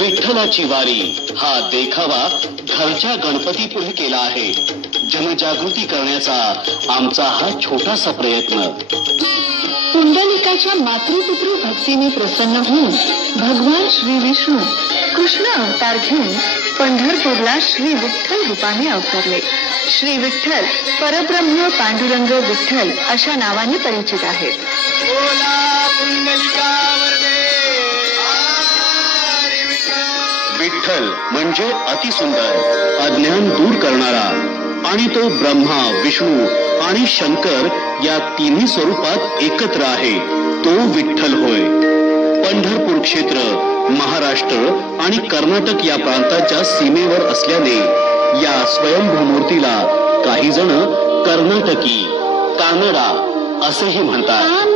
विठ्ठलाची वारी हा देखावा घरच्या गणपतीपुढे केला आहे. जनजागृती करण्याचा आमचा हा छोटासा प्रयत्न. पुंडलिकाच्या मातृपितृ भक्तीने प्रसन्न होऊन भगवान श्री विष्णू कृष्ण अवतार घेऊन पंढरपूरला श्री विठ्ठल रूपाने अवतरले. श्री विठ्ठल परब्रह्म पांडुरंग विठ्ठल अशा नावाने परिचित आहेत. विठ्ठल म्हणजे अतिसुंदर, अज्ञान दूर करणारा, आणि तो ब्रह्मा, विष्णू आणि शंकर या तिन्ही स्वरूपात एकत्र आहे तो विठ्ठल होय. पंढरपूर क्षेत्र महाराष्ट्र आणि कर्नाटक या प्रांताच्या सीमेवर असल्याने या स्वयंभू मूर्तीला काही जण कर्नाटकी, कानडा असेही म्हणतात.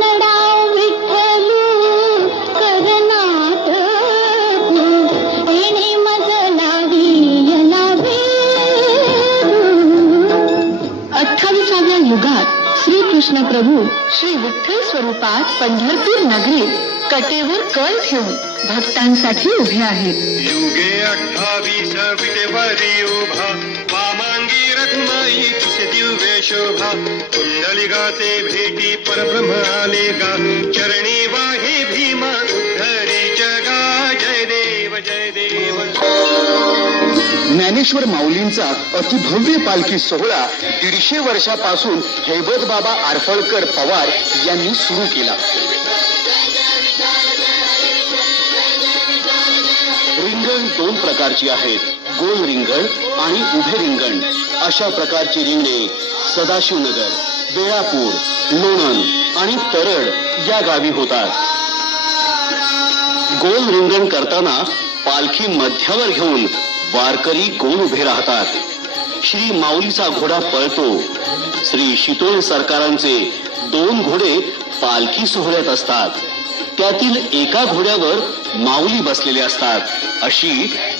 युगात श्रीकृष्ण प्रभू श्री विठ्ठल स्वरूपात पंढरपूर नगरीत कटेवर कळ ठेवून भक्तांसाठी उभे आहेत. युगे 28 विटेवरी उभा, वामांगी रखमाई तिचे दिव्य शोभा. कुंडलिकाचे भेटी परब्रह्म आले गा, चरणी वाहे भीमा उद्धरी जगा. जय देव जय देव. ज्ञानेश्वर माऊलींचा अतिभव्य पालखी सोहळा 150 वर्षापासून हैबत बाबा आरफळकर पवार यांनी सुरू केला. रिंगण 2 प्रकारची आहेत, गोल रिंगण आणि उभे रिंगण. अशा प्रकारची रिंगणे सदाशिवनगर, बेळापूर, लोणंद आणि तरड या गावी होतात. गोल रिंगण करताना पालखी मध्यावर घेऊन वारकरी गोल उभे राहतात. श्री माऊलीचा घोडा पळतो. श्री शितोळे सरकारांचे 2 घोडे पालखी सोहळ्यात असतात. त्यातील एका घोड्यावर माऊली बसलेले असतात अशी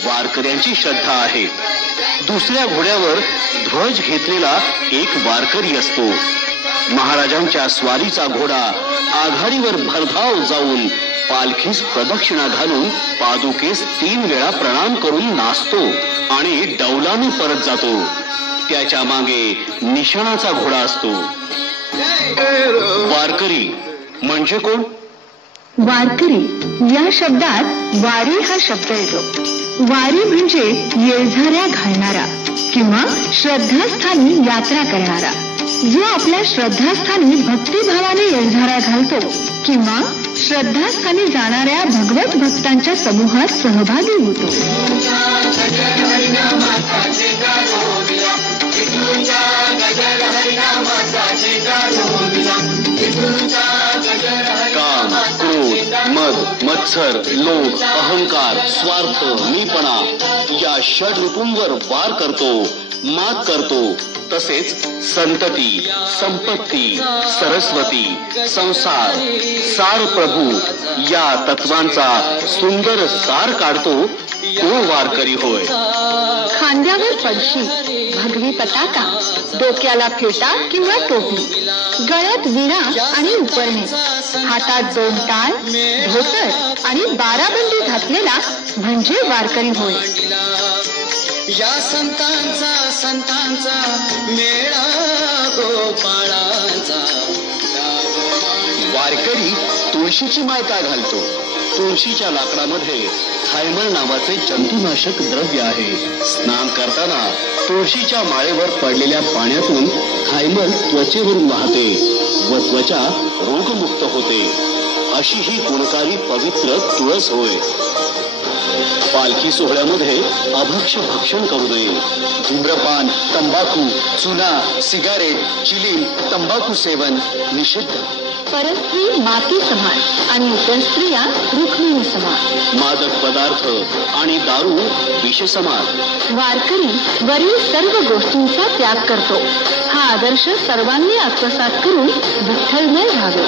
वारकऱ्यांची श्रद्धा आहे. दुसऱ्या घोड्यावर ध्वज घेतलेला एक वारकरी असतो. महाराजांच्या स्वारीचा घोडा आघाडीवर भरधाव जाऊन पालखीस प्रदक्षिणा घालून पादुकेस 3 वेळा प्रणाम करून नाचतो आणि डौलाने परत जातो. त्याच्या मागे निशाणाचा घोडा असतो. वारकरी म्हणजे कोण? वारकरी या शब्दात वारी हा शब्द येतो. वारी म्हणजे येळझाऱ्या घालणारा किंवा श्रद्धास्थानी यात्रा करणारा. जो आपल्या श्रद्धास्थानी भक्तिभावाने येळझारा घालतो किंवा श्रद्धास्थानी जाणाऱ्या भगवत भक्तांच्या समूहात सहभागी होतो. काम, क्रोध, मद, मत्सर, लोभ, अहंकार, स्वार्थ, मीपणा या षड ऋतूंवर वार करतो, मात करतो. तसेच संतती, संपत्ती, सरस्वती, संसार, सार प्रभू या तत्वांचा सुंदर सार काढतो तो वारकरी होय. खांद्यावर पडशी, भगवी पताका, डोक्याला फेटा किंवा टोपी, गळ्यात विणा आणि उपरणे, हातात 2 टाळ, धोतर आणि बाराबंदी घातलेला म्हणजे वारकरी होय. या संतांचा मेळा गोपाळांचा. वारकरी तुळशीची माळ का घालतो? तुळशीच्या लाकडामध्ये थायमल नावाचे जंतुनाशक द्रव्य आहे. स्नान करताना तुळशीच्या माळेवर पडलेल्या पाण्यातून थायमल त्वचेवरून वाहते व त्वचा रोगमुक्त होते. अशी ही गुणकारी पवित्र तुळस होय. पालखी सोहळ्यामध्ये अभक्ष्य भक्षण करू नये. धूम्रपान, तंबाखू, चुना, सिगारेट, चिलीम, तंबाखू सेवन निषिद्ध. परस्त्री माती समान आणि इतर स्त्रिया रुक्मिणी समान. मादक पदार्थ आणि दारू विष समान. वारकरी वरील सर्व गोष्टींचा त्याग करतो. हा आदर्श सर्वांनी आत्मसात करून विठ्ठलमय व्हावे.